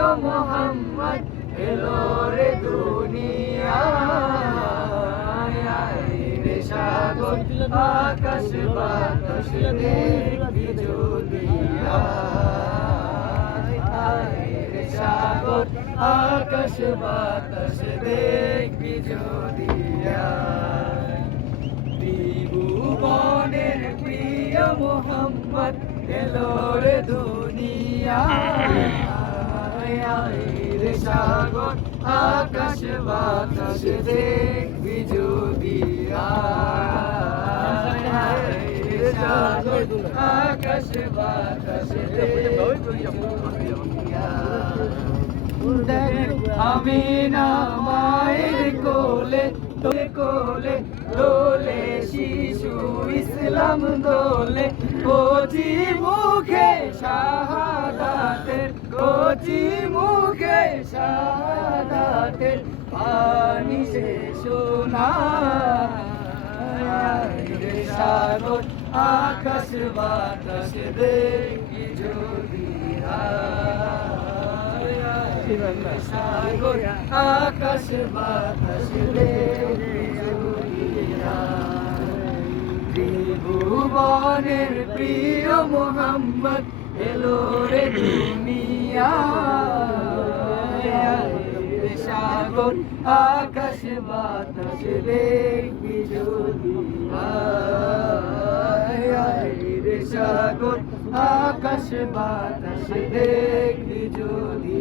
প্রিয় মোহাম্মদ এলো রে দুনিয়ায় রে সাগর আকাশ বাতাস দেখবি যদি রে সাগর আকাশ বাতাস দেখবি যদি ত্রিভুবনের প্রিয় মোহাম্মদ এলো রে দুনিয়ায় রে সাগর আকাশ বাতাস দেখবি যদি রে সাগর আকাশ বাতাস দেখবি আমি না মায়ের কোলে কোলে দোলে শিশু ইসলাম দোলে কচি মুখে শাহাদাতের কচি মুখে শাহাদাতের পানি সে শোনায় সাগর আকাশ বাতাস দেখি যদি সাগর আকাশ বাতাস দেখি যদি ত্রিভুবনের প্রিয় মোহাম্মদ এলো রে দুনিয়ায় সাগর আকাশ বাতাস দেখবি যদি রে সাগর আকাশ বাতাস দেখবি যদি